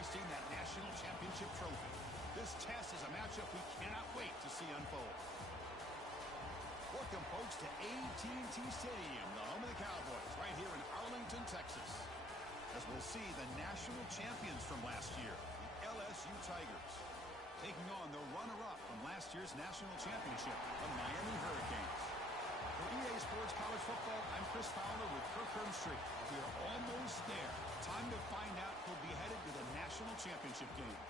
hoisting that national championship trophy. This test is a matchup we cannot wait to see unfold. Welcome, folks, to AT&T Stadium, the home of the Cowboys, right here in Arlington, Texas. As we'll see the national champions from last year, the LSU Tigers, taking on the runner-up from last year's national championship, the Miami Hurricanes. For EA Sports College Football, I'm Chris Fowler with Kirk Herbstreit. We are almost there. Time to find out who'll be headed to the national championship game.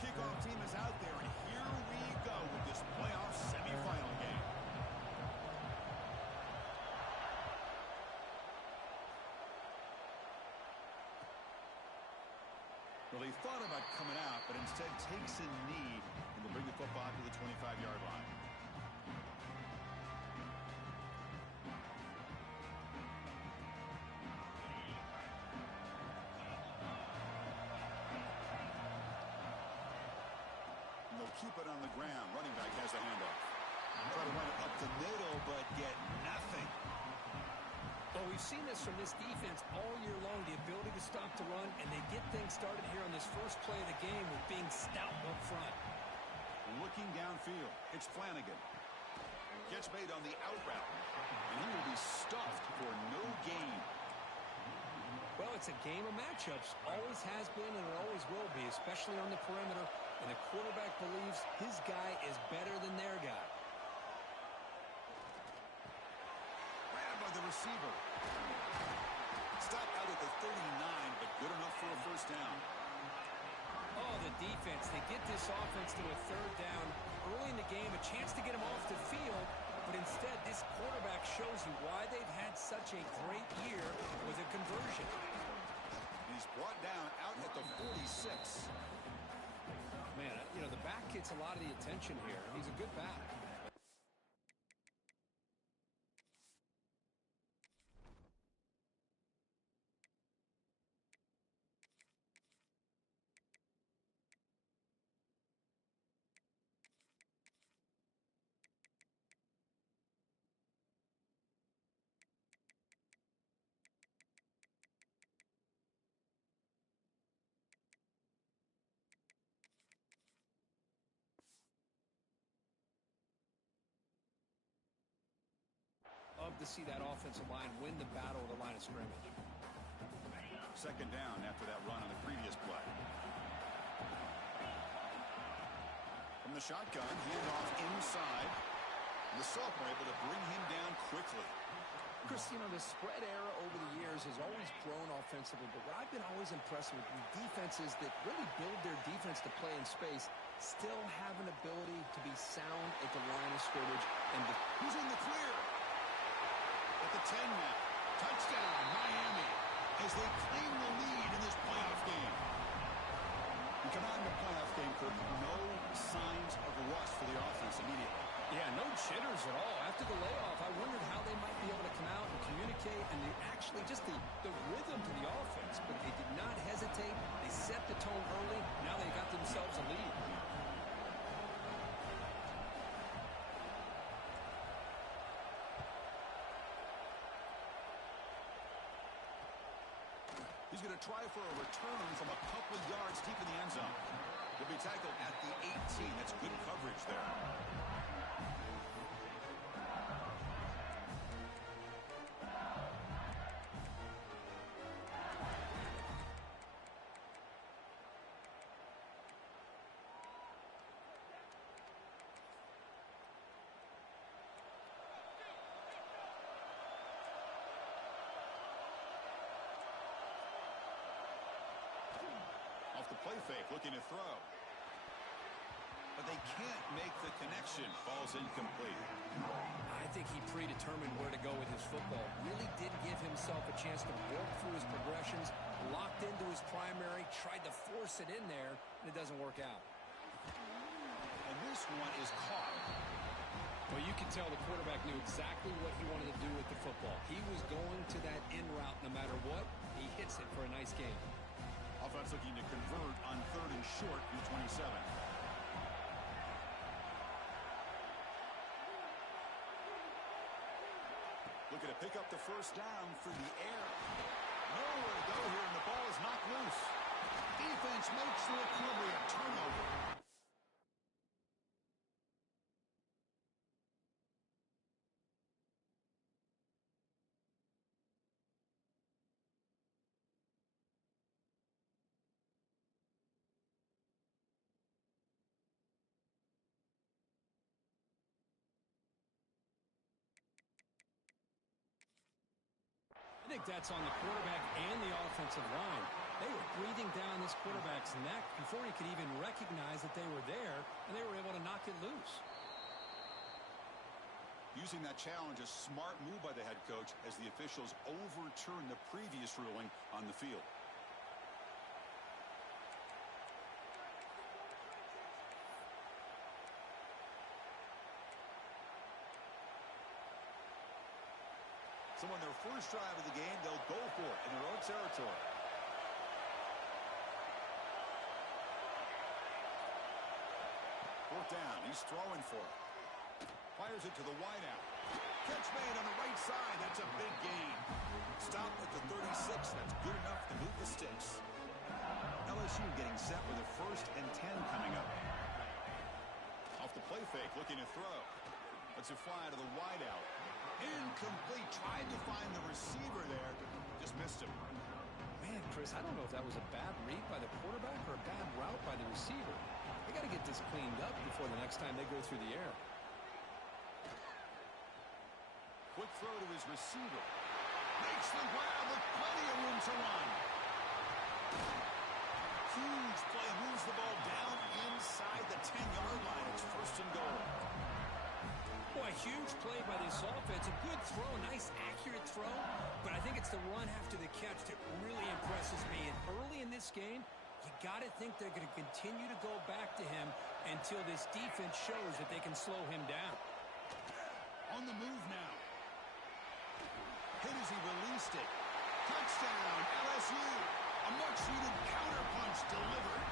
Kickoff team is out there, and here we go with this playoff semifinal game. Well, he thought about coming out, but instead takes a knee and will bring the football to the 25-yard line. Keep it on the ground. Running back has the handoff. Try to run it up the middle, but get nothing. Well, we've seen this from this defense all year long, the ability to stop the run, and they get things started here on this first play of the game with being stout up front. Looking downfield, it's Flanagan. Gets made on the out route, and he will be stuffed for no gain. Well, it's a game of matchups. Always has been and it always will be, especially on the perimeter. And the quarterback believes his guy is better than their guy. Grabbed by the receiver. Stopped out at the 39, but good enough for a first down. Oh, the defense. They get this offense to a third down early in the game, a chance to get him off the field. But instead, this quarterback shows you why they've had such a great year with a conversion. He's brought down out at the 46. Man, you know, the back gets a lot of the attention here. He's a good back. Love to see that offensive line win the battle of the line of scrimmage. Second down after that run on the previous play. From the shotgun, handoff inside. The sophomore able to bring him down quickly. Chris, you know, the spread era over the years has always grown offensively, but what I've been always impressed with defenses that really build their defense to play in space still have an ability to be sound at the line of scrimmage. And who's in the clear? At the 10 now. Touchdown, Miami, as they claim the lead in this playoff game. We come out in the playoff game, Kirk, no signs of rust for the offense immediately. Yeah, no jitters at all. After the layoff, I wondered how they might be able to come out and communicate and actually just the rhythm to the offense. But they did not hesitate. They set the tone early. Now they got themselves a lead. He's going to try for a return from a couple of yards deep in the end zone. He'll be tackled at the 18. That's good coverage there. Off the play fake, looking to throw. But they can't make the connection. Ball's incomplete. I think he predetermined where to go with his football. Really did give himself a chance to work through his progressions, locked into his primary, tried to force it in there, and it doesn't work out. And this one is caught. could tell the quarterback knew exactly what he wanted to do with the football. He was going to that in route no matter what. He hits it for a nice gain. Offense looking to convert on 3rd and short from 27. Looking to pick up the first down through the air. Nowhere to go here, and the ball is knocked loose. Defense makes the recovery, a turnover. I think that's on the quarterback and the offensive line. They were breathing down this quarterback's neck before he could even recognize that they were there, and they were able to knock it loose. Using that challenge, a smart move by the head coach as the officials overturned the previous ruling on the field. So on their first drive of the game, they'll go for it in their own territory. Fourth down, he's throwing for it. Fires it to the wideout. Catch made on the right side. That's a big gain. Stop at the 36. That's good enough to move the sticks. LSU getting set with a 1st and 10 coming up. Off the play fake, looking to throw. Lets it fly to the wideout. Incomplete. Tried to find the receiver there. Just missed him. Man, Chris, I don't know if that was a bad read by the quarterback or a bad route by the receiver. They got to get this cleaned up before the next time they go through the air. Quick throw to his receiver. Makes the grab with plenty of room to run. Huge play. Moves the ball down inside the 10-yard line. It's 1st and goal. Boy, huge play by this offense. A good throw, a nice accurate throw. But I think it's the run after the catch that really impresses me. And early in this game, you got to think they're going to continue to go back to him until this defense shows that they can slow him down. On the move now. Hit as he released it. Touchdown, LSU. A much-needed counterpunch delivered.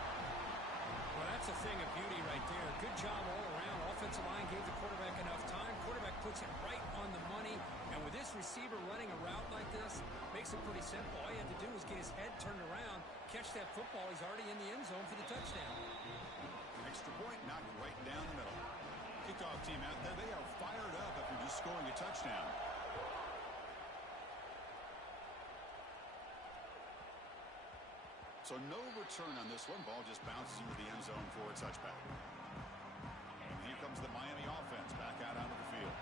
Well, that's a thing of beauty right there. Good job all around. Offensive line gave the quarterback enough time. Quarterback puts it right on the money. And with this receiver running a route like this, makes it pretty simple. All you have to do is get his head turned around, catch that football. He's already in the end zone for the touchdown. Extra point knocked right down the middle. Kickoff team out there. They are fired up after just scoring a touchdown. So no return on this one. Ball just bounces into the end zone for a touchback. And here comes the Miami offense back out onto the field.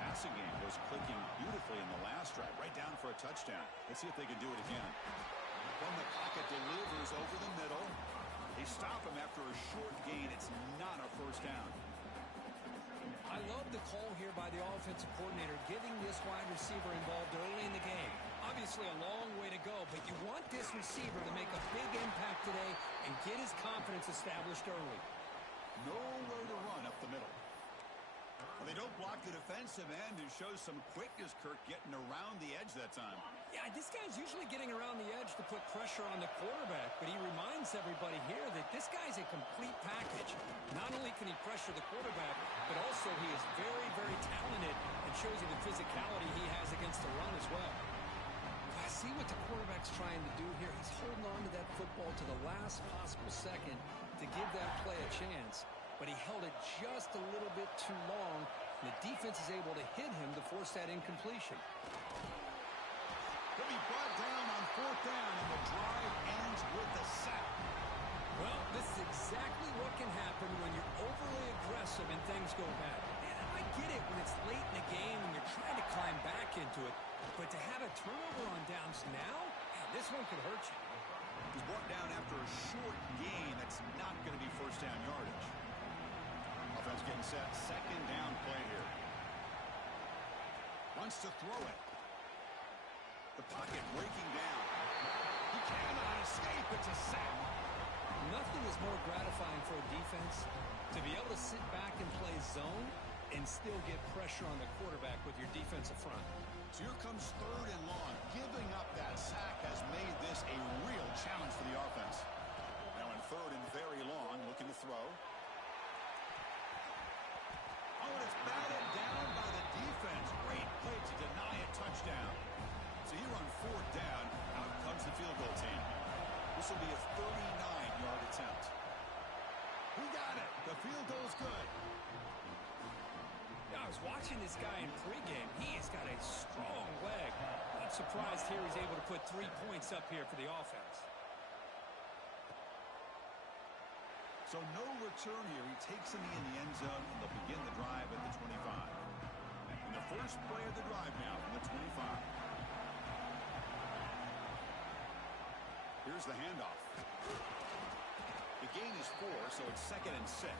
Passing game was clicking beautifully in the last drive, right down for a touchdown. Let's see if they can do it again. From the pocket, delivers over the middle. They stop him after a short gain. It's not a first down. I love the call here by the offensive coordinator, getting this wide receiver involved early in the game. Obviously a long way to go, but you want this receiver to make a big impact today and get his confidence established early. Nowhere to run up the middle. Well, they don't block the defensive end and shows some quickness, Kirk, getting around the edge that time. Yeah, this guy's usually getting around the edge to put pressure on the quarterback, but he reminds everybody here that this guy's a complete package. Not only can he pressure the quarterback, but also he is very, very talented and shows you the physicality he has against the run as well. I see what the quarterback's trying to do here. He's holding on to that football to the last possible second to give that play a chance, but he held it just a little bit too long. The defense is able to hit him to force that incompletion. He'll be brought down on 4th down, and the drive ends with a sack. Well, this is exactly what can happen when you're overly aggressive and things go bad. And I get it when it's late in the game and you're trying to climb back into it, but to have a turnover on downs now, man, this one could hurt you. He's brought down after a short gain. That's not going to be first down yardage. Offense getting set. 2nd down play here. Wants to throw it. The pocket breaking down. He cannot escape. It's a sack. Nothing is more gratifying for a defense to be able to sit back and play zone and still get pressure on the quarterback with your defensive front. So here comes 3rd and long. Giving up that sack has made this a real challenge for the offense. Now in 3rd and very long, looking to throw. Oh, and it's batted down by the defense. Great play to deny a touchdown. So here on 4th down, out comes the field goal team. This will be a 39-yard attempt. He got it. The field goal's good. I was watching this guy in pregame. He has got a strong leg. Not surprised here he's able to put 3 points up here for the offense. So no return here. He takes him in the end zone, and they'll begin the drive at the 25. And the first play of the drive now from the 25. Here's the handoff. The gain is 4, so it's 2nd and 6.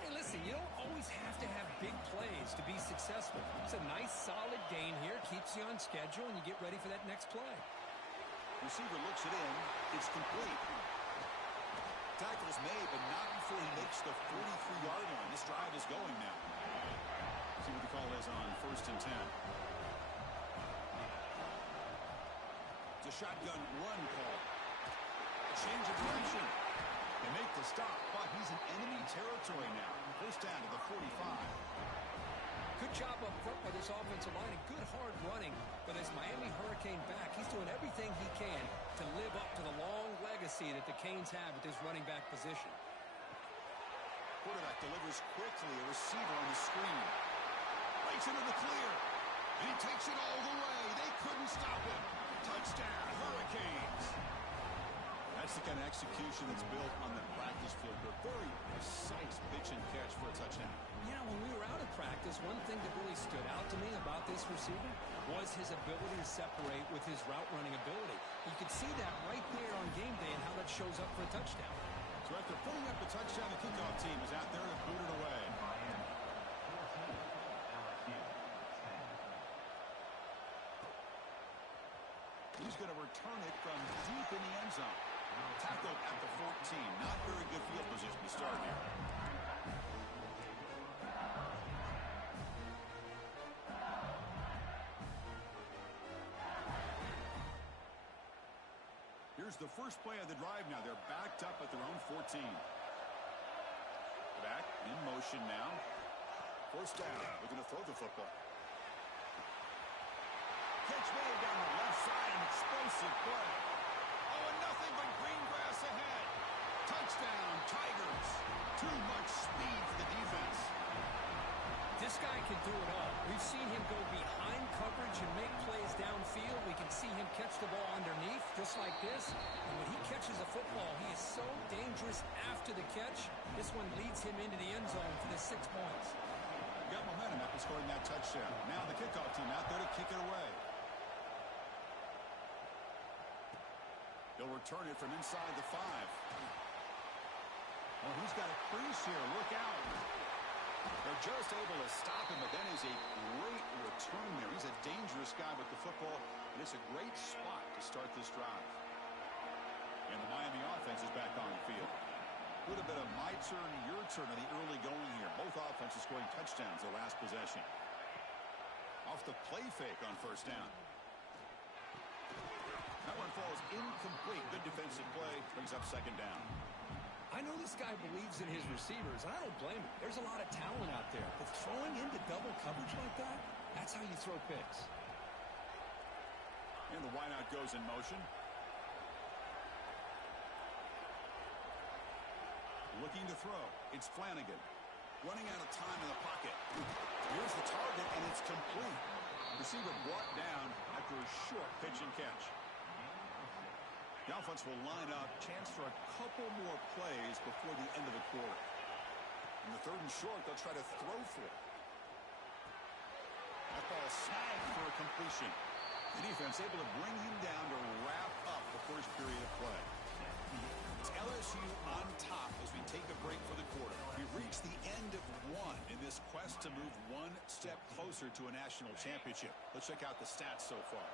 Hey, listen, you don't always have to have big plays to be successful. It's a nice, solid gain here. Keeps you on schedule, and you get ready for that next play. Receiver looks it in. It's complete. Tackles made, but not before he makes the 43-yard line. This drive is going now. See what the call is on 1st and 10. It's a shotgun run call. A change of direction. They make the stop, but he's in enemy territory now. 1st down to the 45. Good job up front by this offensive line and good hard running for this Miami Hurricane back. He's doing everything he can to live up to the long legacy that the Canes have at this running back position. Quarterback delivers quickly. A receiver on the screen. Breaks into the clear. And he takes it all the way. They couldn't stop him. Touchdown, Hurricanes. That's the kind of execution that's built on the practice field. A very precise pitch and catch for a touchdown. Yeah, when we were out of practice, one thing that really stood out to me about this receiver was his ability to separate with his route running ability. You could see that right there on game day and how that shows up for a touchdown. So after putting up a touchdown, the kickoff team is out there to boot it away. He's going to return it from deep in the end zone. Tackled at the 14. Not very good field position to start here. Here's the first play of the drive now. They're backed up at their own 14. Back in motion now. 1st down. Looking to throw the football. Catch made down the left side. An explosive play. Oh, and nothing but green grass ahead. Touchdown, Tigers. Too much speed for the defense. This guy can do it all. We've seen him go behind coverage and make plays downfield. We can see him catch the ball underneath, just like this. And when he catches a football, he is so dangerous after the catch. This one leads him into the end zone for the 6 points. Got momentum after scoring that touchdown. Now the kickoff team out there to kick it away. They'll return it from inside the 5. Well, he's got a crease here. Look out. They're just able to stop him, but that is a great return there. He's a dangerous guy with the football, and it's a great spot to start this drive. And the Miami offense is back on the field. A little bit of my turn, your turn in the early going here. Both offenses scoring touchdowns their last possession. Off the play fake on 1st down. That one falls incomplete. Good defensive play. Brings up 2nd down. I know this guy believes in his receivers, and I don't blame him. There's a lot of talent out there. But throwing into double coverage like that, that's how you throw picks. And the wideout goes in motion. Looking to throw. It's Flanagan. Running out of time in the pocket. Here's the target, and it's complete. Receiver brought down after a short pitch and catch. The offense will line up. Chance for a couple more plays before the end of the quarter. In the 3rd and short, they'll try to throw for it. That ball snagged for a completion. The defense able to bring him down to wrap up the first period of play. It's LSU on top as we take a break for the quarter. We've reached the end of one in this quest to move one step closer to a national championship. Let's check out the stats so far.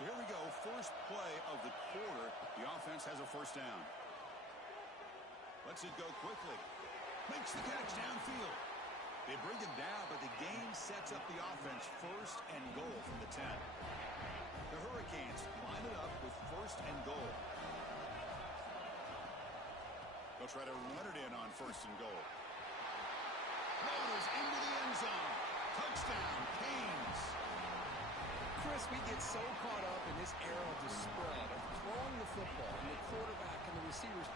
So here we go. First play of the quarter. The offense has a 1st down. Lets it go quickly. Makes the catch downfield. bring him down, but the game sets up the offense. First and goal from the 10. The Hurricanes line it up with first and goal. They'll try to run it in on first and goal. Floaters into the end zone. Touchdown, Canes. Chris, we get so caught up in this era of the spread, of throwing the football, and the quarterback and the receivers.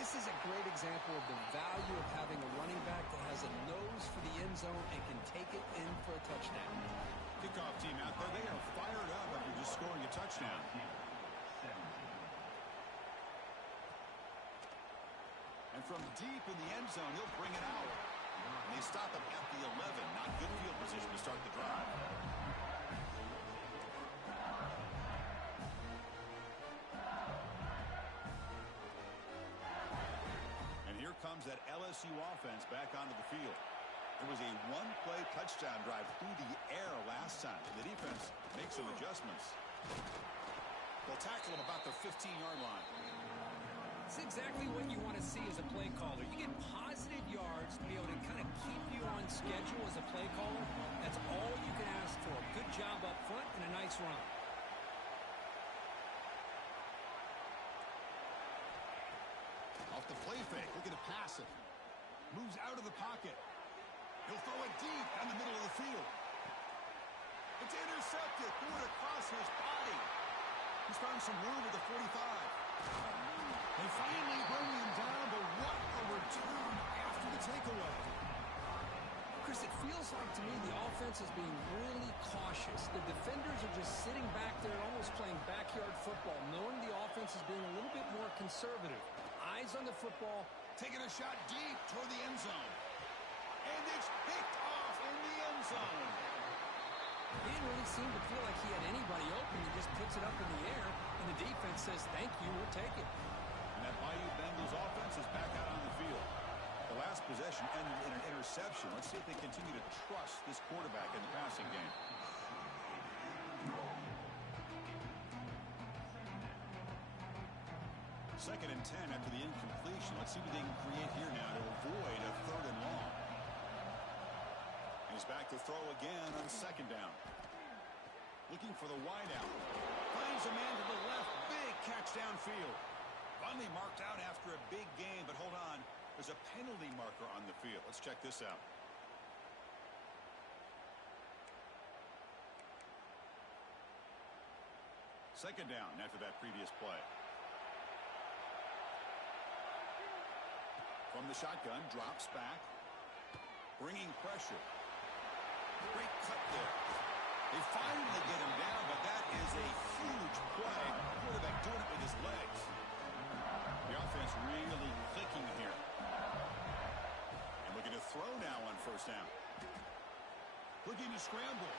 This is a great example of the value of having a running back that has a nose for the end zone and can take it in for a touchdown. Kickoff team out there, they are fired up after just scoring a touchdown. And from deep in the end zone, he'll bring it out. And they stop him at the 11. Not good field position to start the drive. And here comes that LSU offense back onto the field. It was a one-play touchdown drive through the air last time. The defense makes some adjustments. They'll tackle him about the 15-yard line. It's exactly what you want to see as a play caller. You get positive yards to be able to kind of keep you on schedule as a play caller. That's all you can ask for. Good job up front and a nice run. Off the play fake, looking to pass it. Moves out of the pocket. He'll throw it deep down the middle of the field. It's intercepted. Threw it across his body. He's found some room at the 45. They finally bring him down, but what a return after the takeaway. Chris, it feels like to me the offense is being really cautious. The defenders are just sitting back there almost playing backyard football, knowing the offense is being a little bit more conservative. Eyes on the football. Taking a shot deep toward the end zone. And it's picked off in the end zone. He didn't really seem to feel like he had anybody open. He just puts it up in the air, and the defense says, thank you, we'll take it. And that Bayou Bengals offense is back out on the field. The last possession ended in an interception. Let's see if they continue to trust this quarterback in the passing game. Second and 10 after the incompletion. Let's see what they can create here now to avoid a third and long. He's back to throw again on second down. Looking for the wideout. Finds a man to the left. Big catch downfield. Finally marked out after a big game, but hold on. There's a penalty marker on the field. Let's check this out. Second down after that previous play. From the shotgun, drops back. Bringing pressure. Great cut there. They finally get him down, but that is a huge play. Quarterback doing it with his legs. The offense really clicking here. And looking to throw now on first down. Looking to scramble.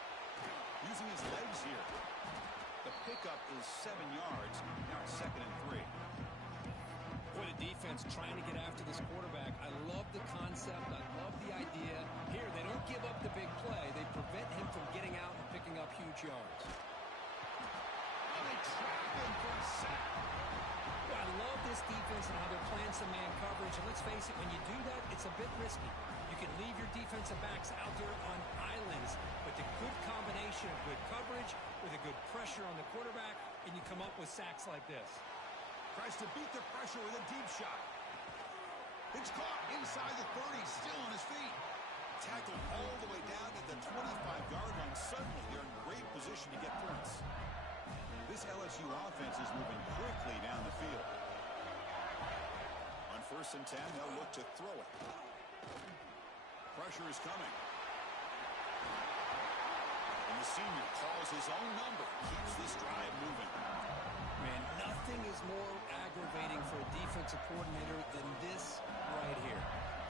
Using his legs here. The pickup is 7 yards. Now it's second and 3. Boy, the defense trying to get after this quarterback. I love the concept. I love the idea. Here, they don't give up the big play. They prevent him from getting out and picking up huge yards. And they trap him for a sack. Well, I love this defense and how they're playing some man coverage. And let's face it, when you do that, it's a bit risky. You can leave your defensive backs out there on islands, but the good combination of good coverage with a good pressure on the quarterback, and you come up with sacks like this. Tries to beat the pressure with a deep shot. It's caught inside the 30, still on his feet. Tackled all the way down at the 25-yard line. Suddenly, they're in great position to get points. This LSU offense is moving quickly down the field. On first and 10, they'll look to throw it. Pressure is coming. And the senior calls his own number. Keeps this drive moving. Man, nothing is more aggravating for a defensive coordinator than this right here.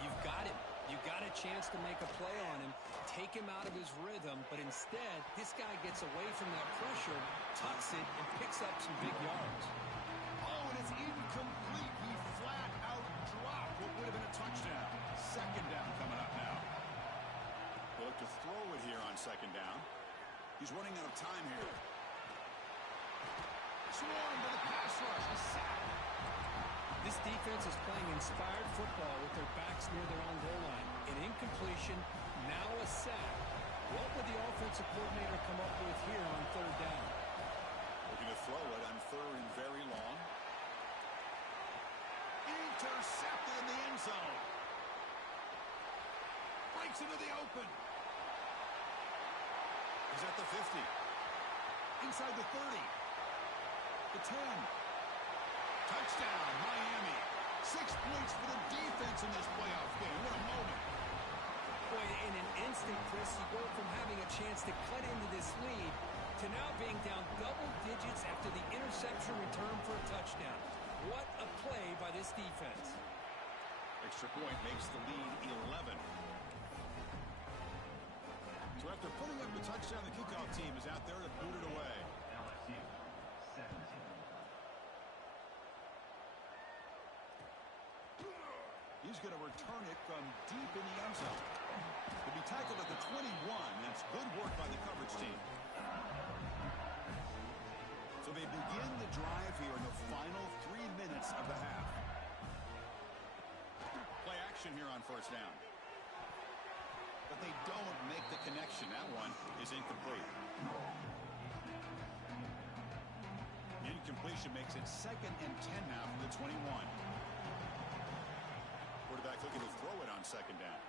You've got him. You've got a chance to make a play on him, take him out of his rhythm, but instead, this guy gets away from that pressure, tucks it, and picks up some big yards. Oh, and it's incomplete. He flat out dropped what would have been a touchdown. Second down coming up now. They look to throw it here on second down. He's running out of time here. Swarmed by the pass rush. A sack. This defense is playing inspired football with their backs near their own goal line. An incompletion, a sack. What would the offensive coordinator come up with here on third down? Looking to throw it on third and very long. Intercepted in the end zone. Breaks into the open. He's at the 50. Inside the 30. The 10. Touchdown, Miami. 6 points for the defense in this playoff game. What a moment. Boy, in an instant, Chris, you go from having a chance to cut into this lead to now being down double digits after the interception return for a touchdown. What a play by this defense. Extra point makes the lead 11. So after putting up the touchdown, the kickoff team is out there to boot it away. He's going to return it from deep in the end zone. To be tackled at the 21. That's good work by the coverage team. So they begin the drive here in the final 3 minutes of the half. Play action here on first down. But they don't make the connection. That one is incomplete. Incompletion makes it 2nd and 10 now from the 21. Quarterback looking to throw it on 2nd down.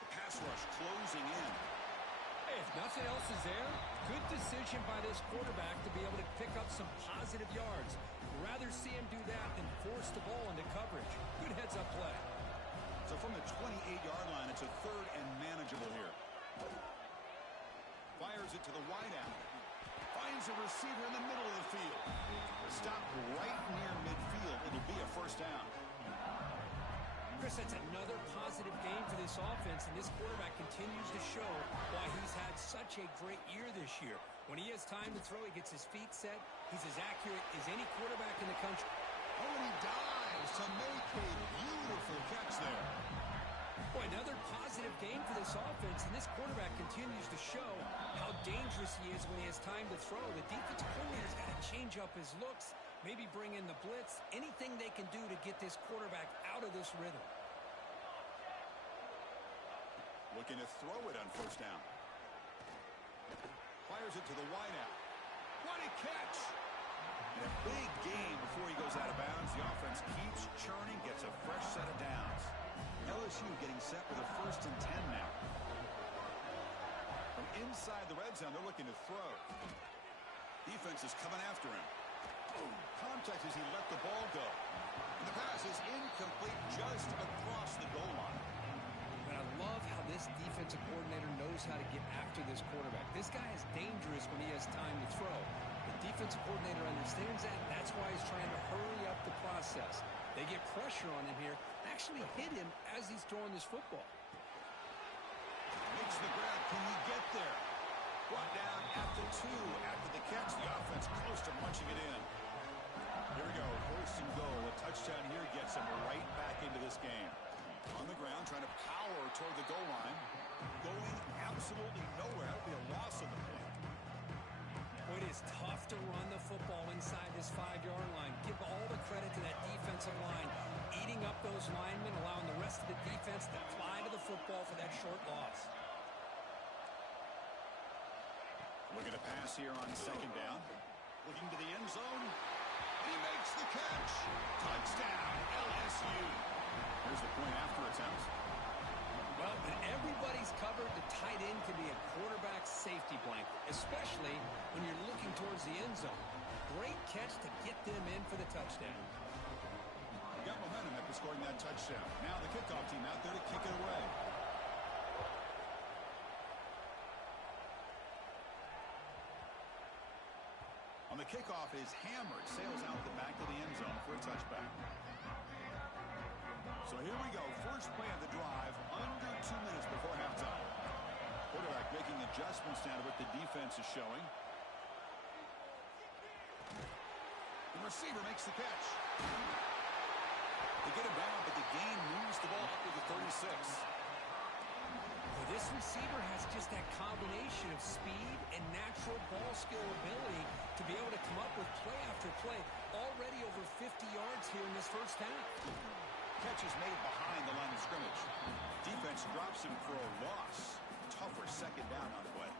The pass rush closing in. Hey, if nothing else is there, good decision by this quarterback to be able to pick up some positive yards. Rather see him do that than force the ball into coverage. Good heads-up play. So from the 28-yard line, it's a 3rd and manageable here. Fires it to the wideout. Finds a receiver in the middle of the field. Stop right near midfield. It'll be a first down. Chris, that's another positive game for this offense, and this quarterback continues to show why he's had such a great year this year. When he has time to throw, he gets his feet set. He's as accurate as any quarterback in the country. Oh, and he dives to make a beautiful catch there. Boy, another positive game for this offense, and this quarterback continues to show how dangerous he is when he has time to throw. The defensive coordinator's got to change up his looks, maybe bring in the blitz, anything they can do to get this quarterback out of this rhythm. Looking to throw it on first down. Fires it to the wideout. What a catch! And a big game before he goes out of bounds. The offense keeps churning, gets a fresh set of downs. LSU getting set with a 1st and 10 now. From inside the red zone, they're looking to throw. Defense is coming after him. Contact as he let the ball go. And the pass is incomplete just across the goal line. But I love how this defensive coordinator knows how to get after this quarterback. This guy is dangerous when he has time to throw. The defensive coordinator understands that. That's why he's trying to hurry up the process. They get pressure on him here, actually hit him as he's throwing this football. Makes the grab. Can he get there? Brought down at the 2 after the catch. The offense close to punching it in. Here we go. 1st and goal. A touchdown here gets him right back into this game. On the ground, trying to power toward the goal line. Going absolutely nowhere. That'll be a loss on the play. It is tough to run the football inside this 5-yard line. Give all the credit to that defensive line, eating up those linemen, allowing the rest of the defense to fly to the football for that short loss. Looking to pass here on 2nd down. Looking to the end zone. He makes the catch. Touchdown, LSU. Here's the point after attempt. Well, when everybody's covered, the tight end can be a quarterback's safety blanket, especially when you're looking towards the end zone. Great catch to get them in for the touchdown. Got momentum after scoring that touchdown. Now the kickoff team out there to kick it away. On the kickoff is hammered, sails out the back of the end zone for a touchback. So here we go. First play of the drive, under 2 minutes before halftime. Quarterback making adjustments now to what the defense is showing. The receiver makes the catch. They get him down, but the gain moves the ball up to the 36. Well, this receiver has just that combination of speed and natural ball skill ability to be able to come up with play after play. Already over 50 yards here in this first half. Catch is made behind the line of scrimmage. Defense drops him for a loss. Tougher second down on the way.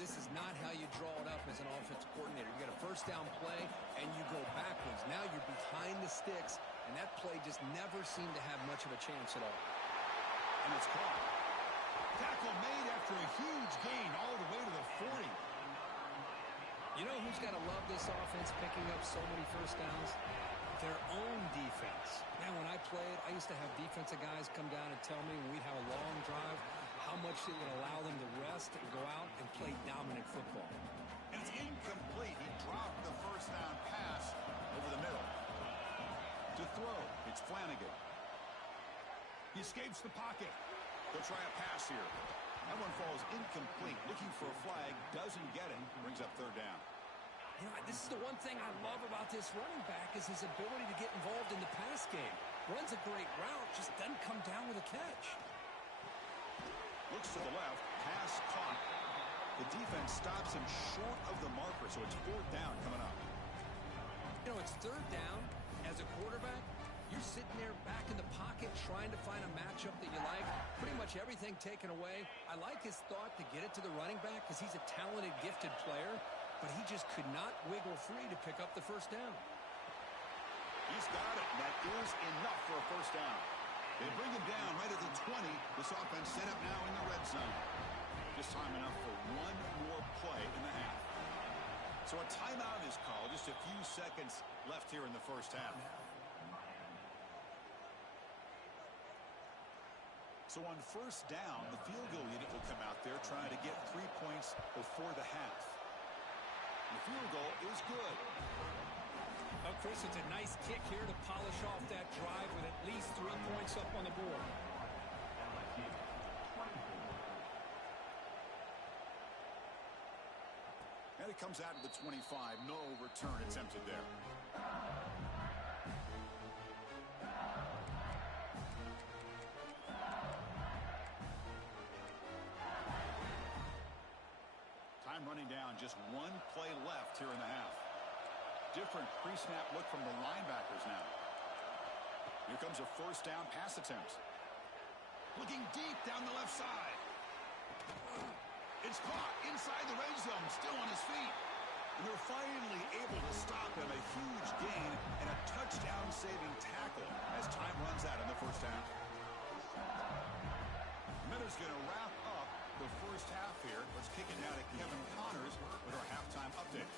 This is not how you draw it up as an offensive coordinator. You get a first down play, and you go backwards. Now you're behind the sticks, and that play just never seemed to have much of a chance at all. And it's caught. Tackle made after a huge gain all the way to the 40. You know who's got to love this offense picking up so many first downs? Their own defense. Man, when I played, I used to have defensive guys come down and tell me when we'd have a long drive how much it would allow them to rest and go out and play dominant football. And it's incomplete. He dropped the first down pass over the middle. To throw, it's Flanagan. He escapes the pocket. They'll try a pass here. That one falls incomplete. Looking for a flag, doesn't get it. Brings up third down. You know, this is the one thing I love about this running back is his ability to get involved in the pass game. Runs a great route, just doesn't come down with a catch. Looks to the left, pass caught. The defense stops him short of the marker, so it's fourth down coming up. You know, it's third down. As a quarterback, you're sitting there back in the pocket trying to find a matchup that you like. Pretty much everything taken away. I like his thought to get it to the running back because he's a talented, gifted player, but he just could not wiggle free to pick up the first down. He's got it. That is enough for a first down. They bring him down right at the 20. This offense set up now in the red zone. Just time enough for one more play in the half. So a timeout is called. Just a few seconds left here in the first half. So on first down, the field goal unit will come out there trying to get 3 points before the half. And the field goal is good. Well, Chris, it's a nice kick here to polish off that drive with at least 3 points up on the board. And it comes out to the 25. No return attempted there. Time running down. Just one play left here in the half. Different pre-snap look from the linebackers now. Here comes a first down pass attempt. Looking deep down the left side. It's caught inside the red zone, still on his feet. And they're finally able to stop him. A huge gain and a touchdown-saving tackle as time runs out in the first half. Miller's going to wrap up the first half here. Let's kick it down to Kevin Connors with our halftime update.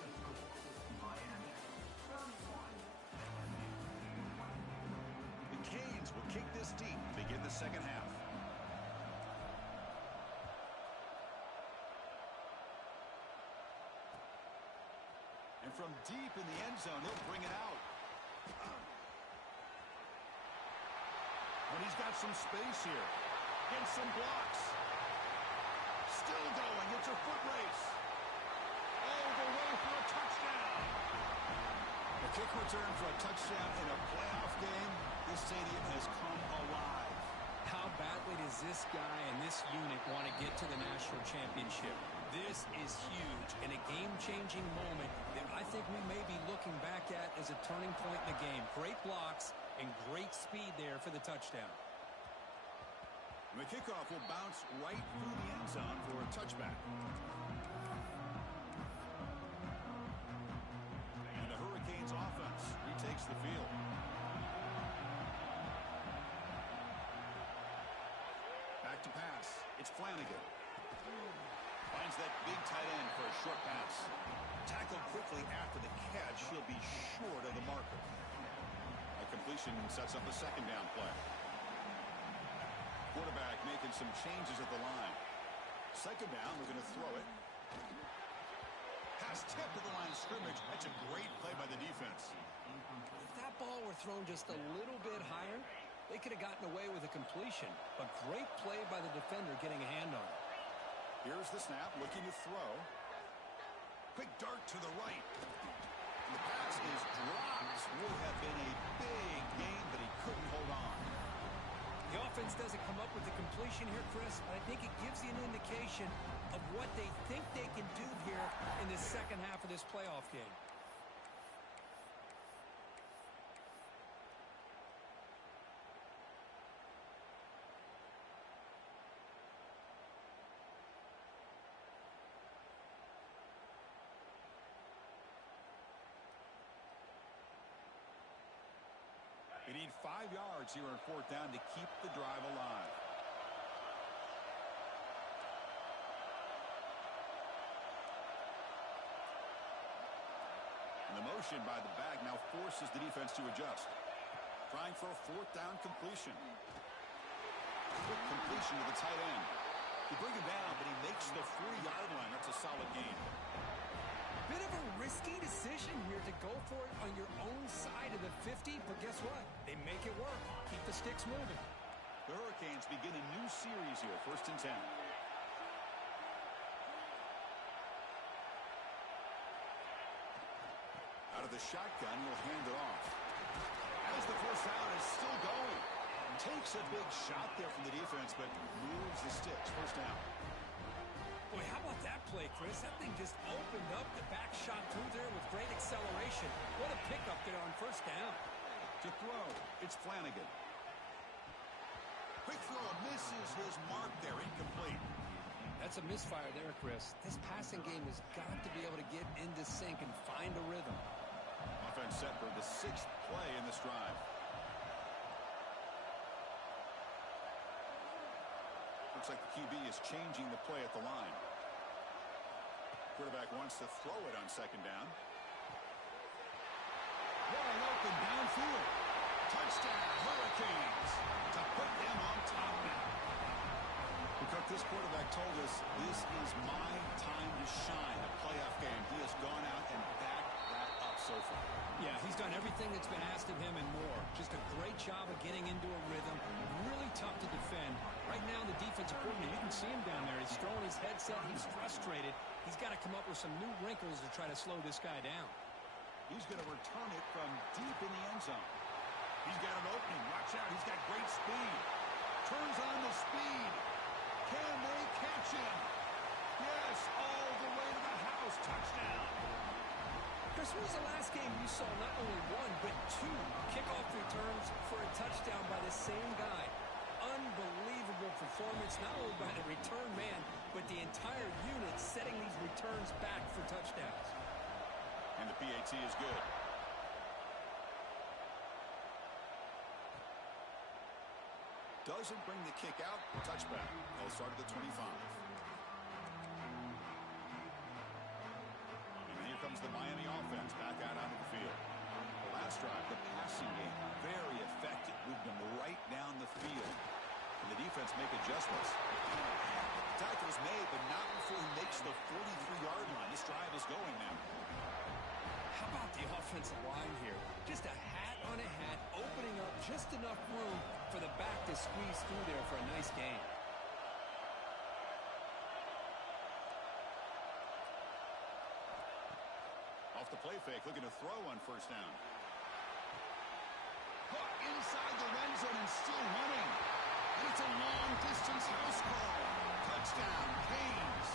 The Canes will kick this deep to begin the second half. And from deep in the end zone, he'll bring it out. But he's got some space here. Gets some blocks. Still going. It's a foot race. All the way for a touchdown. A kick return for a touchdown in a playoff game. This stadium has come alive. How badly does this guy and this unit want to get to the national championship? This is huge and a game-changing moment that I think we may be looking back at as a turning point in the game. Great blocks and great speed there for the touchdown. And the kickoff will bounce right through the end zone for a touchback. And the Hurricanes offense retakes the field. Back to pass. It's Flanagan. Finds that big tight end for a short pass. Tackled quickly after the catch. He'll be short of the marker. A completion sets up a second down play. Quarterback making some changes at the line. Second down, we're going to throw it. Pass tipped at the line of scrimmage. That's a great play by the defense. If that ball were thrown just a little bit higher, they could have gotten away with a completion. But great play by the defender getting a hand on it. Here's the snap, looking to throw. Quick dart to the right. And the pass is dropped. Would have been a big gain, but he couldn't hold on. The offense doesn't come up with the completion here, Chris, but I think it gives you an indication of what they think they can do here in the second half of this playoff game. need 5 yards here on 4th down to keep the drive alive. And the motion by the back now forces the defense to adjust. Trying for a 4th down completion. Quick completion to the tight end. They bring him down, but he makes the 4-yard line. That's a solid gain. Bit of a risky decision here to go for it on your own side of the 50, but guess what? They make it work. Keep the sticks moving. The Hurricanes begin a new series here, 1st and 10. Out of the shotgun, he'll hand it off. As the 1st down is still going. Takes a big shot there from the defense, but moves the sticks. 1st down. Boy, how about that play, Chris? That thing just opened up. The back shot through there with great acceleration. What a pickup there on 1st down. To throw, it's Flanagan. Quick throw, misses his mark there, incomplete. That's a misfire there, Chris. This passing game has got to be able to get into sync and find a rhythm. Offense set for the 6th play in this drive. Looks like the QB is changing the play at the line. Quarterback wants to throw it on 2nd down. Wide open downfield. Touchdown, Hurricanes, to put them on top now. Because this quarterback told us this is my time to shine, a playoff game. He has gone out and backed that up so far. Yeah, he's done everything that's been asked of him and more. Just a great job of getting into a rhythm. Really tough to defend. Right now, the defensive coordinator, you can see him down there. He's throwing his headset. He's frustrated. He's got to come up with some new wrinkles to try to slow this guy down. He's going to return it from deep in the end zone. He's got an opening. Watch out. He's got great speed. Turns on the speed. Can they catch him? Yes, all the way to the house. Touchdown. Chris, when was the last game you saw not only 1, but 2 kickoff returns for a touchdown by the same guy? Unbelievable performance, not only by the return man, but the entire unit setting these returns back for touchdowns. And the PAT is good. Doesn't bring the kick out. Touchback. They'll start at the 25. And here comes the Miami offense back out onto the field. The last drive, the passing game, very effective. Moved them right down the field. And the defense make adjustments. The tackle is made, but not before he makes the 43-yard line. This drive is going now. How about the offensive line here? Just a hat on a hat, opening up just enough room for the back to squeeze through there for a nice gain. Off the play fake, looking to throw on 1st down. Caught inside the red zone and still running. And it's a long-distance house call. Touchdown, Canes.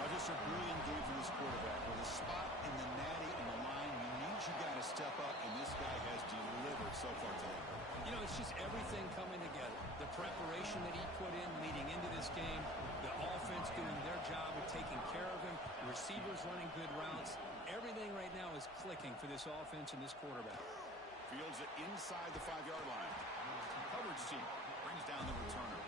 Now just a brilliant game for this quarterback. With a spot in the natty and the line, you need you got to step up, and this guy has delivered so far today. You know, it's just everything coming together. The preparation that he put in leading into this game, the offense doing their job of taking care of him, the receivers running good routes. Everything right now is clicking for this offense and this quarterback. Fields it inside the 5-yard line. Coverage team brings down the returner.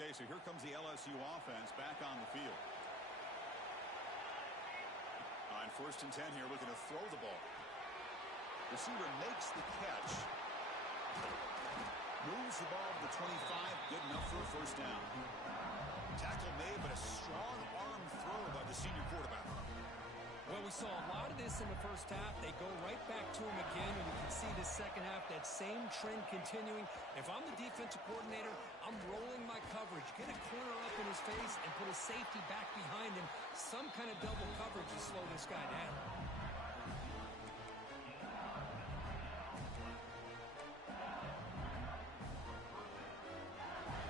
Okay, so here comes the LSU offense back on the field. On 1st and 10 here, looking to throw the ball. Receiver makes the catch. Moves the ball to the 25. Good enough for a 1st down. Tackle made, but a strong arm throw by the senior quarterback. Well, we saw a lot of this in the 1st half. They go right back to him again, and we can see the 2nd half, that same trend continuing. If I'm the defensive coordinator, I'm rolling my coverage. Get a corner up in his face and put a safety back behind him. Some kind of double coverage to slow this guy down.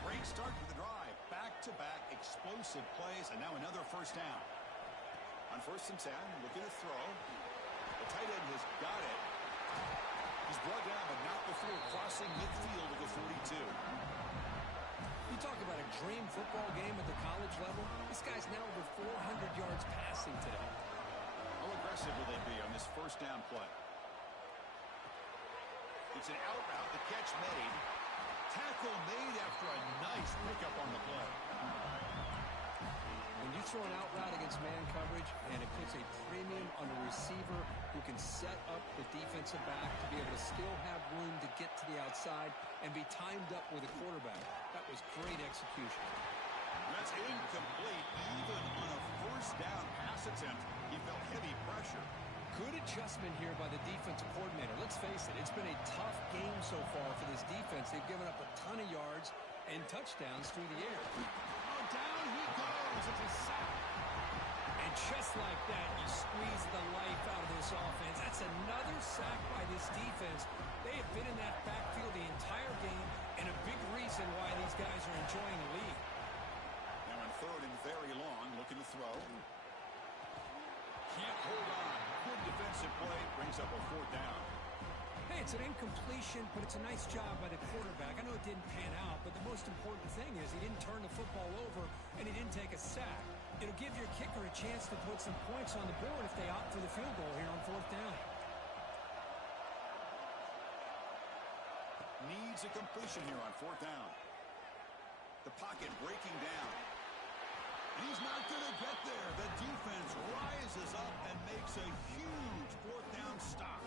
Great start to the drive. Back-to-back explosive plays, and now another 1st down. On 1st and 10, looking to throw. The tight end has got it. He's brought down, but not before crossing midfield of the 42. You Talk about a dream football game at the college level. This guy's now over 400 yards passing today. How aggressive will they be on this first down play? It's an out route. The catch made. Tackle made after a nice pickup on the play. When you throw an out route against man coverage, and it puts a premium on a receiver who can set up the defensive back to be able to still have room to get to the outside and be timed up with a quarterback. That was great execution. That's incomplete. Even on a first down pass attempt, he felt heavy pressure. Good adjustment here by the defensive coordinator. Let's face it, it's been a tough game so far for this defense. They've given up a ton of yards and touchdowns through the air. Oh, down he goes. It's a sack. And just like that, you squeeze the life out of this offense. That's another sack by this defense. They have been in that backfield the entire game, and a big reason why these guys are enjoying the lead. Now on third and very long, looking to throw. Can't hold on. Good defensive play, brings up a fourth down. Hey, it's an incompletion, but it's a nice job by the quarterback. I know it didn't pan out, but the most important thing is he didn't turn the football over, and he didn't take a sack. It'll give your kicker a chance to put some points on the board if they opt for the field goal here on fourth down. Needs a completion here on fourth down. The pocket breaking down. He's not going to get there. The defense rises up and makes a huge fourth down stop.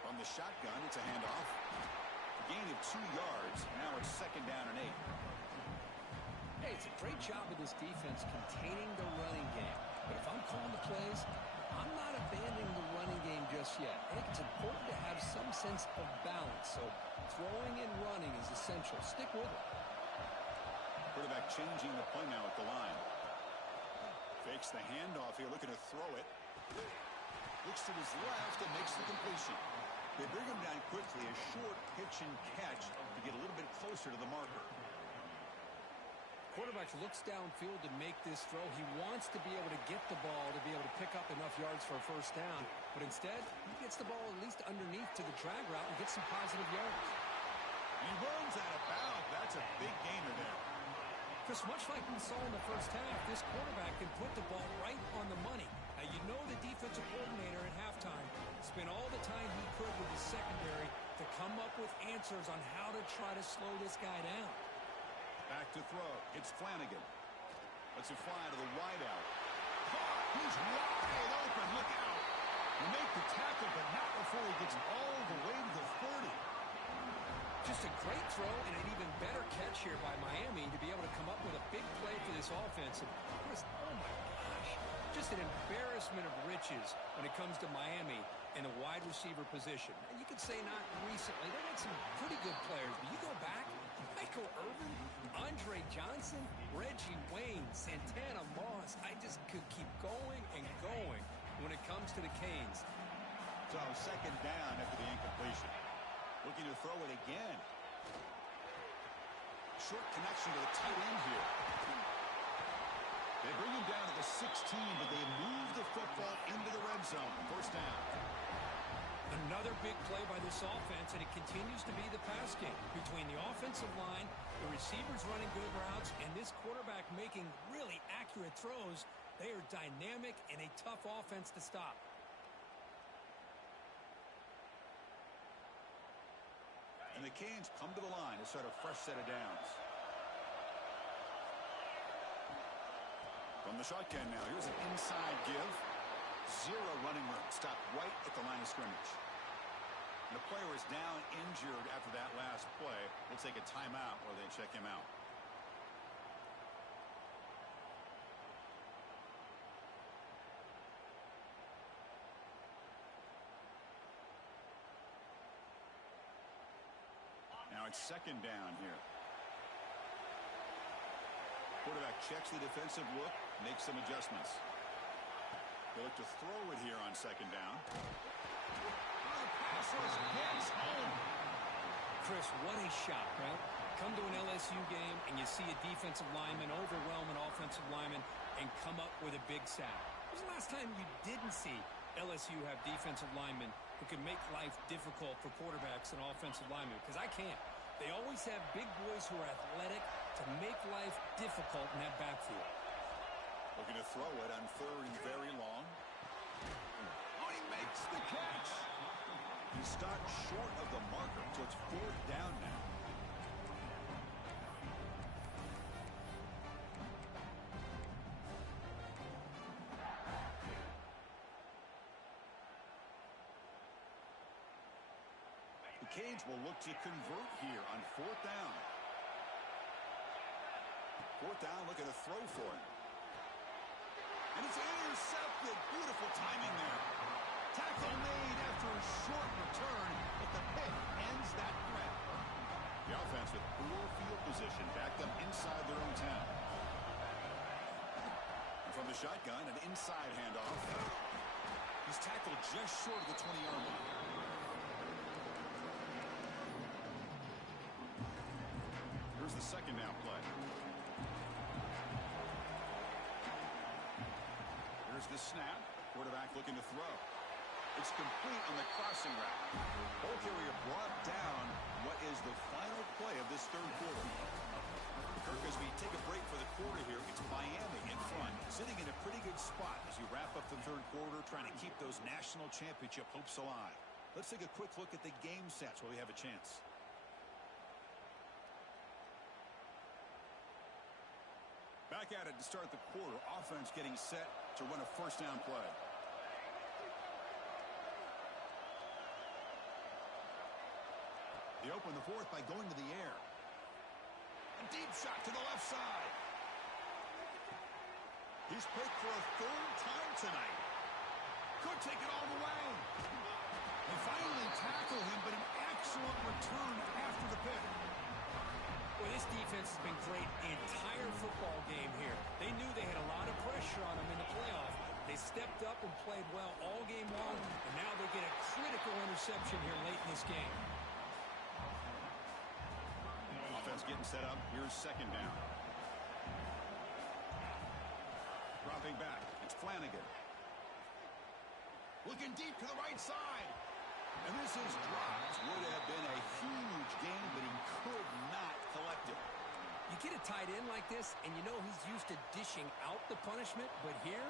From the shotgun, it's a handoff. Gain of 2 yards. Now it's second down and 8. Hey, it's a great job of this defense containing the running game. But if I'm calling the plays, I'm not abandoning the running game just yet. I think it's important to have some sense of balance. So throwing and running is essential. Stick with it. Quarterback changing the play now at the line. Fakes the handoff here, looking to throw it. Looks to his left and makes the completion. They bring him down quickly, a short pitch and catch to get a little bit closer to the marker. Quarterback looks downfield to make this throw. He wants to be able to get the ball to be able to pick up enough yards for a first down. But instead, he gets the ball at least underneath to the drag route and gets some positive yards. He runs out of bounds. That's a big gainer there. Chris, much like we saw in the first half, this quarterback can put the ball right on the money. Now, you know the defensive coordinator at halftime spent all the time he could with the secondary to come up with answers on how to try to slow this guy down. Back to throw. It's Flanagan. Lets it fly to the wideout. Caught. He's wide open. Look out. He make the tackle, but not before he gets all the way to the 30. Just a great throw and an even better catch here by Miami to be able to come up with a big play for this offense. And oh my gosh, just an embarrassment of riches when it comes to Miami in the wide receiver position. And you could say not recently. They had some pretty good players, but you go back, Michael Irvin, Andre Johnson, Reggie Wayne, Santana Moss. I just could keep going and going when it comes to the Canes. So second down after the incompletion. Looking to throw it again. Short connection to the tight end here. They bring him down to the 16, but they move the football into the red zone. First down. Another big play by this offense, and it continues to be the pass game. Between the offensive line, the receivers running good routes, and this quarterback making really accurate throws, they are dynamic and a tough offense to stop. And the Canes come to the line to start a fresh set of downs. From the shotgun now, here's an inside give. 0 running room. Stopped right at the line of scrimmage. And the player is down injured after that last play. We'll take a timeout while they check him out. Now it's second down here. Quarterback checks the defensive look, makes some adjustments. They look to throw it here on second down. Oh, the pass gets home. Chris, what a shot, right? Come to an LSU game and you see a defensive lineman overwhelm an offensive lineman and come up with a big sack. When was the last time you didn't see LSU have defensive linemen who can make life difficult for quarterbacks and offensive linemen? Because I can't. They always have big boys who are athletic to make life difficult in that backfield. Looking to throw it on 3rd and very long. Oh, he makes the catch. He stopped short of the marker, so it's 4th down now. The Canes will look to convert here on 4th down. 4th down, looking to throw for it. And it's intercepted. Beautiful timing there. Tackle made after a short return, but the pick ends that threat. The offense with poor field position backed up inside their own 10. And from the shotgun, an inside handoff. He's tackled just short of the 20-yard line. Here's the 2nd down play. Here's the snap. Quarterback looking to throw. It's complete on the crossing route. Ball carrier brought down what is the final play of this 3rd quarter. Kirk, as we take a break for the quarter here, it's Miami in front, sitting in a pretty good spot as you wrap up the 3rd quarter, trying to keep those national championship hopes alive. Let's take a quick look at the game sets while we have a chance. Back at it to start the quarter. Offense getting set to run a 1st down play. They open the 4th by going to the air. A deep shot to the left side. He's picked for a 3rd time tonight. Could take it all the way. They finally tackle him, but an excellent return after the pick. Well, this defense has been great the entire football game here. They knew they had a lot of pressure on them in the playoff. They stepped up and played well all game long, and now they get a critical interception here late in this game. Offense getting set up. Here's 2nd down. Dropping back. It's Flanagan. Looking deep to the right side. And this is dropped. Would have been a huge game, but he could not collect it. You get a tight end like this, and you know he's used to dishing out the punishment, but here,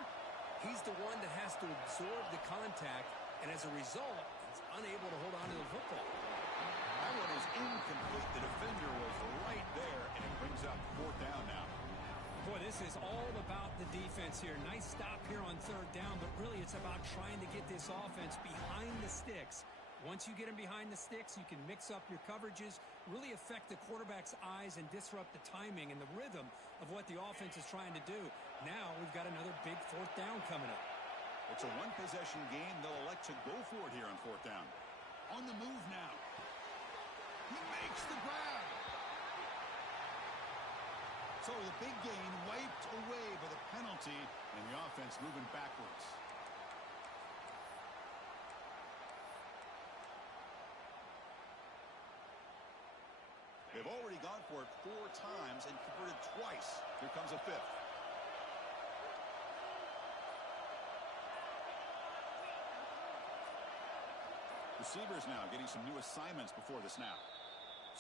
he's the one that has to absorb the contact, and as a result, he's unable to hold on to the football. That one is incomplete. The defender was right there, and it brings up 4th down now. Boy, this is all about the defense here. Nice stop here on 3rd down, but really it's about trying to get this offense behind the sticks. Once you get them behind the sticks, you can mix up your coverages, really affect the quarterback's eyes and disrupt the timing and the rhythm of what the offense is trying to do. Now we've got another big 4th down coming up. It's a one-possession game. They'll elect to go for it here on 4th down. On the move now. He makes the grab. So the big gain wiped away by the penalty, and the offense moving backwards. They've already gone for it 4 times and converted twice. Here comes a 5th. Receivers now getting some new assignments before the snap.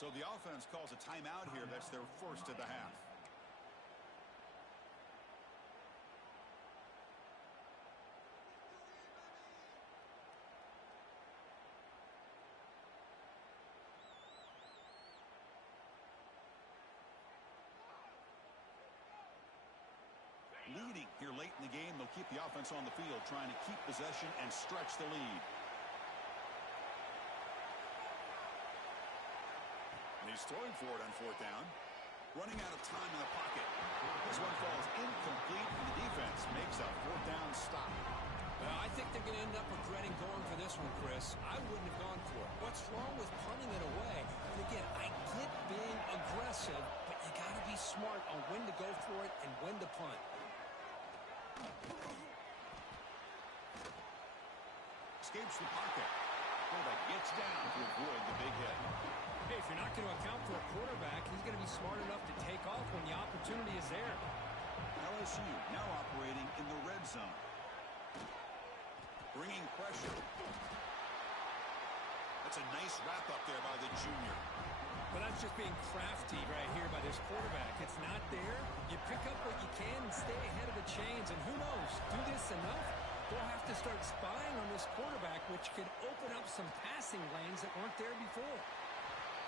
So the offense calls a timeout here. That's their 1st of the half. Leading here late in the game, they'll keep the offense on the field, trying to keep possession and stretch the lead. And he's throwing for it on 4th down. Running out of time in the pocket. This one falls incomplete, and the defense makes a 4th down stop. Well, I think they're going to end up regretting going for this one, Chris. I wouldn't have gone for it. What's wrong with punting it away? And again, I get being aggressive, but you got to be smart on when to go for it and when to punt. Escapes the pocket. Quarterback gets down to avoid the big hit. Hey, if you're not going to account for a quarterback, he's going to be smart enough to take off when the opportunity is there. LSU now operating in the red zone. bringing pressure. That's a nice wrap-up there by the junior. But that's just being crafty right here by this quarterback. It's not there. You pick up what you can and stay ahead of the chains. And who knows, do this enough, they'll have to start spying on this quarterback, which could open up some passing lanes that weren't there before.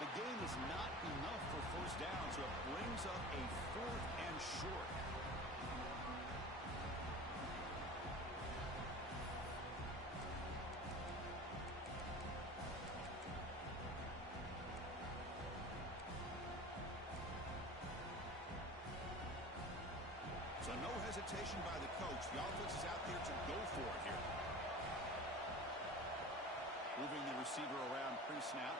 The game is not enough for first down, so it brings up a 4th and short. So no hesitation by the coach. The offense is out there to go for it here. Moving the receiver around pre-snap.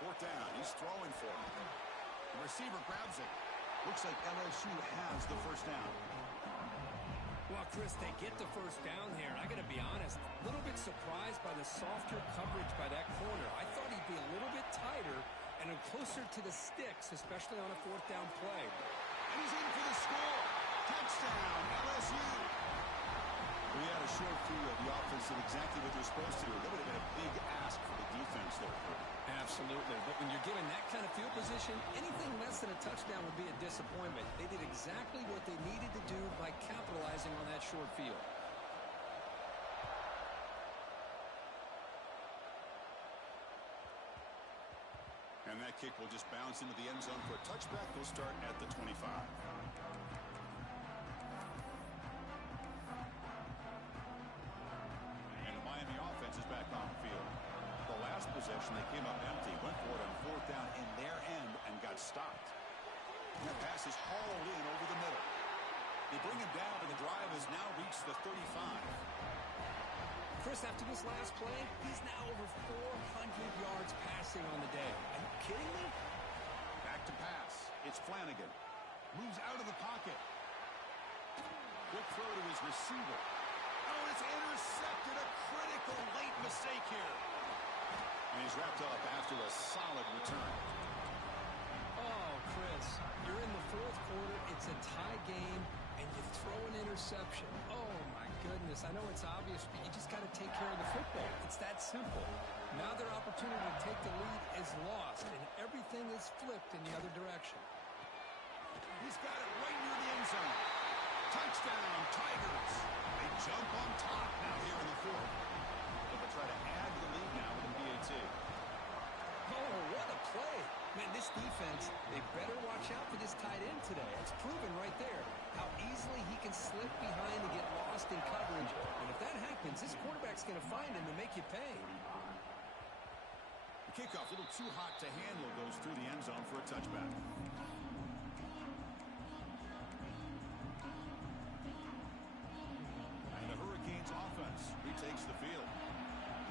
Fourth down. He's throwing for it. The receiver grabs it. Looks like LSU has the first down. Well, Chris, they get the first down here. I got to be honest, a little bit surprised by the softer coverage by that corner. I thought he'd be a little bit tighter and closer to the sticks, especially on a 4th down play. And he's in for the score. Touchdown, LSU. We had a short view of the offense did exactly what they're supposed to do. That would have been a big ask for the defense there. Absolutely. But when you're given that kind of field position, anything less than a touchdown would be a disappointment. They did exactly what they needed to do by capitalizing on that short field. And that kick will just bounce into the end zone for a touchback. They'll start at the 25. And the Miami offense is back on the field. The last possession, they came up empty, went for it on 4th down in their end and got stopped. And that pass is hauled in over the middle. They bring him down, but the drive has now reached the 35. Chris, after this last play, he's now over 400 yards passing on the day. Are you kidding me? Back to pass. It's Flanagan. Moves out of the pocket. Quick throw to his receiver. Oh, it's intercepted. A critical late mistake here. And he's wrapped up after a solid return. Oh, Chris, you're in the 4th quarter. It's a tie game, and you throw an interception. Oh, my goodness. I know it's obvious, but you just got to take care of the football. It's that simple. Now their opportunity to take the lead is lost, and everything is flipped in the other direction. He's got it right near the end zone. Touchdown, Tigers. They jump on top now here in the 4th. But they'll try to add the lead now with the PAT. Oh, what a play. Man, this defense, they better watch out for this tight end today. It's proven right there how easily he can slip behind and get lost in coverage. And if that happens, this quarterback's going to find him and make you pay. The kickoff, a little too hot to handle, goes through the end zone for a touchback. And the Hurricanes offense retakes the field.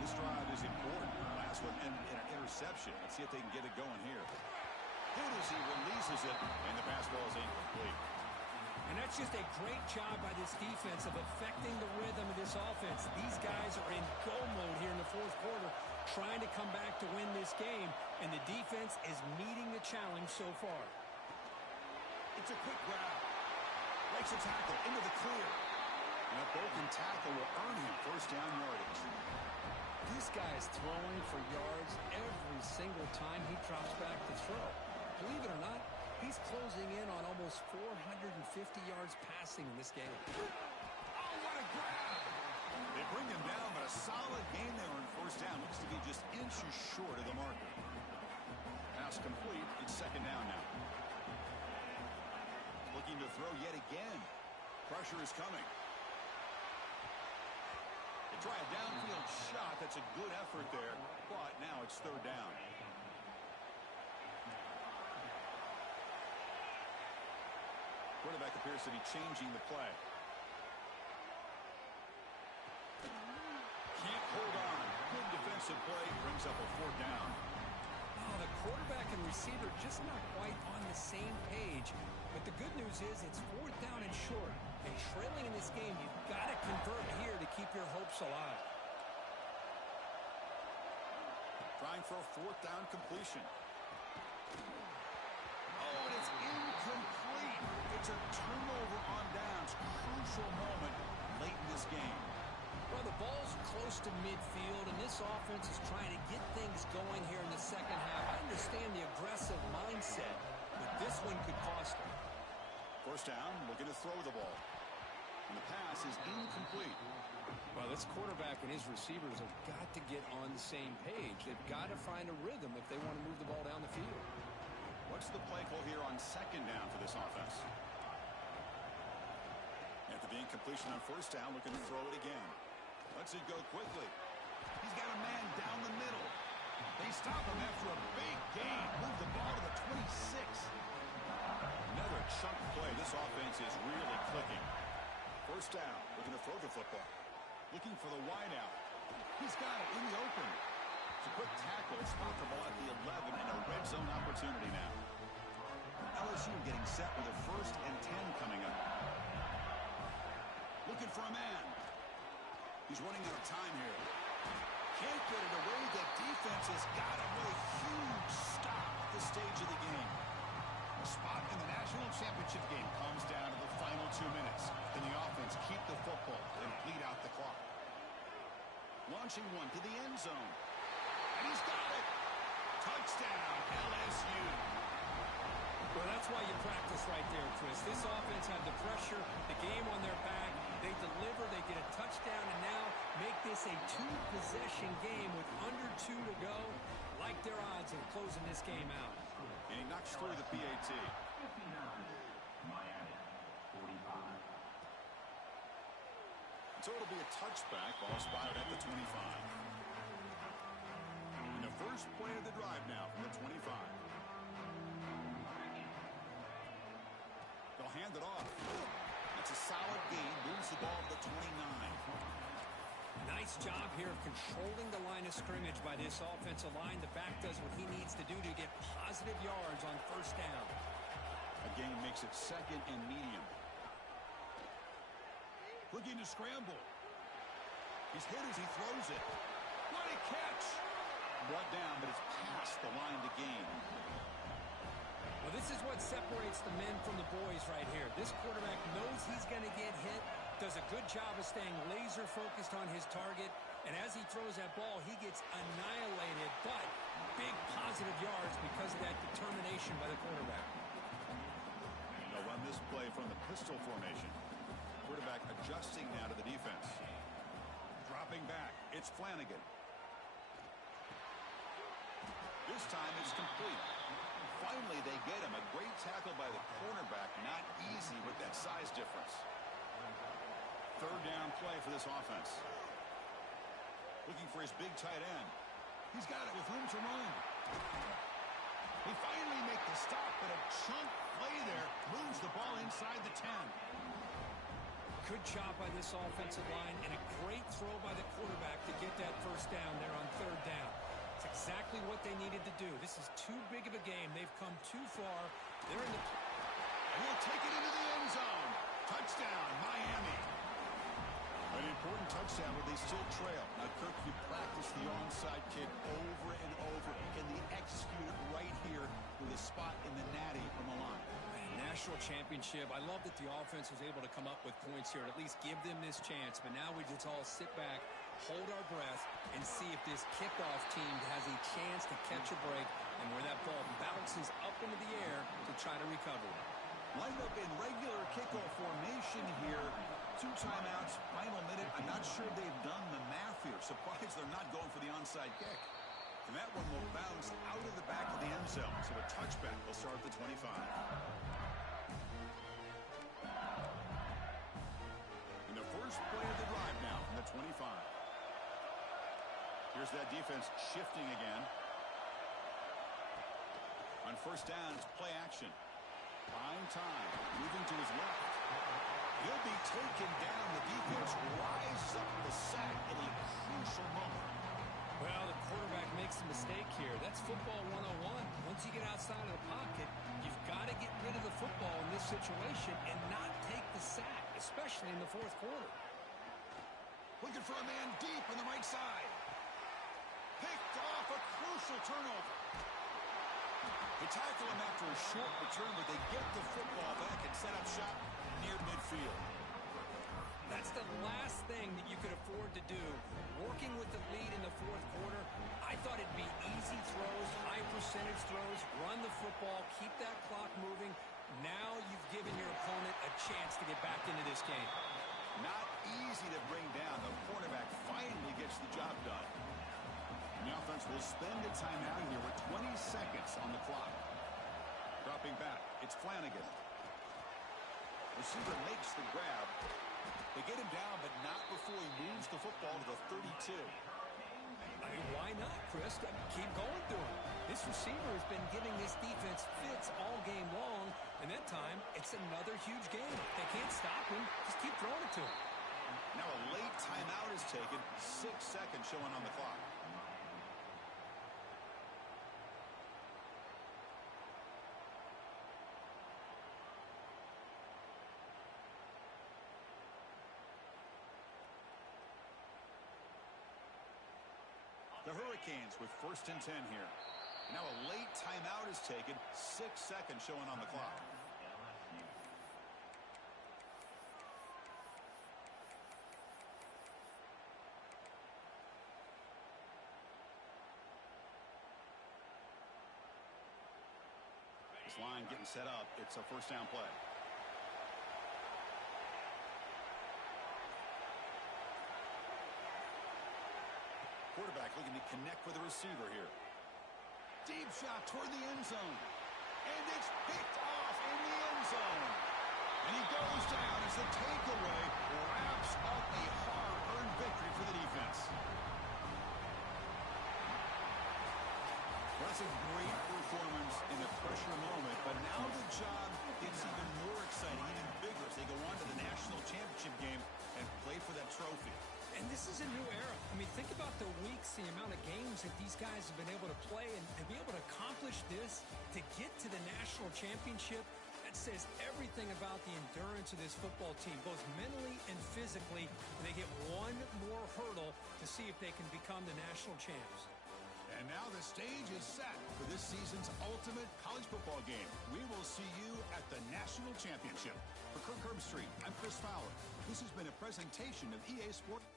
This drive is important. Last one and an interception. Let's see if they can get it going here. Good as he releases it, and the pass ball is incomplete. And that's just a great job by this defense of affecting the rhythm of this offense. These guys are in go mode here in the 4th quarter, trying to come back to win this game, and the defense is meeting the challenge so far. It's a quick grab. Breaks a tackle into the clear. And a broken tackle will earn him first down yardage. This guy's throwing for yards every single time he drops back to throw. Believe it or not, he's closing in on almost 450 yards passing in this game. Oh, what a grab! They bring him down, but a solid game there on first down. Looks to be just inches short of the marker. Pass complete. It's 2nd down now. Looking to throw yet again. Pressure is coming. They try a downfield shot. That's a good effort there, but now it's 3rd down. Quarterback appears to be changing the play. Can't hold on. Good defensive play. Brings up a 4th down. Oh, the quarterback and receiver just not quite on the same page. But the good news is it's 4th down and short. And trailing in this game, you've got to convert here to keep your hopes alive. Trying for a 4th down completion. Oh, and it's incomplete. It It's a turnover on downs. Crucial moment late in this game. Well, the ball's close to midfield, and this offense is trying to get things going here in the second half. I understand the aggressive mindset, but this one could cost them. First down, looking to throw the ball. And the pass is incomplete. Well, this quarterback and his receivers have got to get on the same page. They've got to find a rhythm if they want to move the ball down the field. What's the play call here on second down for this offense? After the incompletion on first down, looking to throw it again. Lets it go quickly. He's got a man down the middle. They stop him after a big gain. Move the ball to the 26. Another chunk play. This offense is really clicking. First down, looking to throw the football. Looking for the wide out. He's got it in the open. It's a quick tackle. Spot the ball at the 11 and a red zone opportunity now. LSU getting set with a 1st and 10 coming up. Looking for a man. He's running out of time here. Can't get it away. The defense has got him with a huge stop at this stage of the game. A spot in the national championship game comes down to the final 2 minutes. Can the offense keep the football and bleed out the clock? Launching one to the end zone. And he's got it. Touchdown, LSU. Well, that's why you practice right there, Chris. This offense had the pressure, the game on their back. They deliver, they get a touchdown, and now make this a 2-possession game with under 2 to go. Like their odds of closing this game out. And he knocks through the PAT. So it'll be a touchback. Ball spotted at the 25. And the first play of the drive now from the 25. They'll hand it off. That's a solid gain. Moves the ball to the 29. Nice job here of controlling the line of scrimmage by this offensive line. The back does what he needs to do to get positive yards on first down. Again, makes it 2nd and medium. Looking to scramble. He's hit as he throws it. What a catch! Brought down, but it's past the line to gain. Well, this is what separates the men from the boys right here. This quarterback knows he's going to get hit, does a good job of staying laser focused on his target, and as he throws that ball, he gets annihilated, but big positive yards because of that determination by the quarterback. They'll run this play from the pistol formation. Quarterback adjusting now to the defense. Dropping back. It's Flanagan. This time it's complete. Finally, they get him. A great tackle by the cornerback. Not easy with that size difference. Third down play for this offense. Looking for his big tight end. He's got it with room to run. They finally make the stop, but a chunk play there moves the ball inside the 10. Good job by this offensive line and a great throw by the quarterback to get that first down there on third down. It's exactly what they needed to do. This is too big of a game. They've come too far. They're in the... And he'll take it into the end zone. Touchdown, Miami. An important touchdown, but they still trail. Now, Kirk, you practice the onside kick over and over. Can they execute it right here with a spot in the natty from the line? National championship. I love that the offense was able to come up with points here and at least give them this chance. But now we just all sit back, hold our breath, and see if this kickoff team has a chance to catch a break and where that ball bounces up into the air to try to recover it. Lined up in regular kickoff formation here. 2 timeouts, final minute. I'm not sure they've done the math here. Surprised they're not going for the onside kick. And that one will bounce out of the back of the end zone. So a touchback will start at the 25. And the first play of the drive now from the 25. Here's that defense shifting again. On first down, it's play action. Buying time, moving to his left. He'll be taken down. The defense rises up with a sack in a crucial moment. Well, the quarterback makes a mistake here. That's football 101. Once you get outside of the pocket, you've got to get rid of the football in this situation and not take the sack, especially in the fourth quarter. Looking for a man deep on the right side. Picked off, a crucial turnover. They tackle him after a short return, but they get the football back and set up shop near midfield. That's the last thing that you could afford to do. Working with the lead in the fourth quarter, I thought it'd be easy throws, high percentage throws, run the football, keep that clock moving. Now you've given your opponent a chance to get back into this game. Not easy to bring down. The quarterback finally gets the job done. And the offense will spend a timeout here with 20 seconds on the clock. Dropping back, it's Flanagan. Receiver makes the grab. They get him down, but not before he moves the football to the 32. I mean, why not, Chris? Keep going through him. This receiver has been giving this defense fits all game long, and that time, it's another huge game. They can't stop him. Just keep throwing it to him. Now a late timeout is taken. 6 seconds showing on the clock. The Hurricanes with 1st and 10 here. Now a late timeout is taken. 6 seconds showing on the clock. This line getting set up. It's a first down play. Quarterback looking to connect with the receiver here. Deep shot toward the end zone. And it's picked off in the end zone. And he goes down as the takeaway wraps up a hard-earned victory for the defense. Well, that's a great performance in a pressure moment, but now the job gets even more exciting, even bigger as they go on to the national championship game and play for that trophy. And this is a new era. I mean, think about the weeks, the amount of games that these guys have been able to play, and to be able to accomplish this, to get to the national championship, that says everything about the endurance of this football team, both mentally and physically. They get one more hurdle to see if they can become the national champs. And now the stage is set for this season's ultimate college football game. We will see you at the national championship. For Kirk Herbstreit, I'm Chris Fowler. This has been a presentation of EA Sports.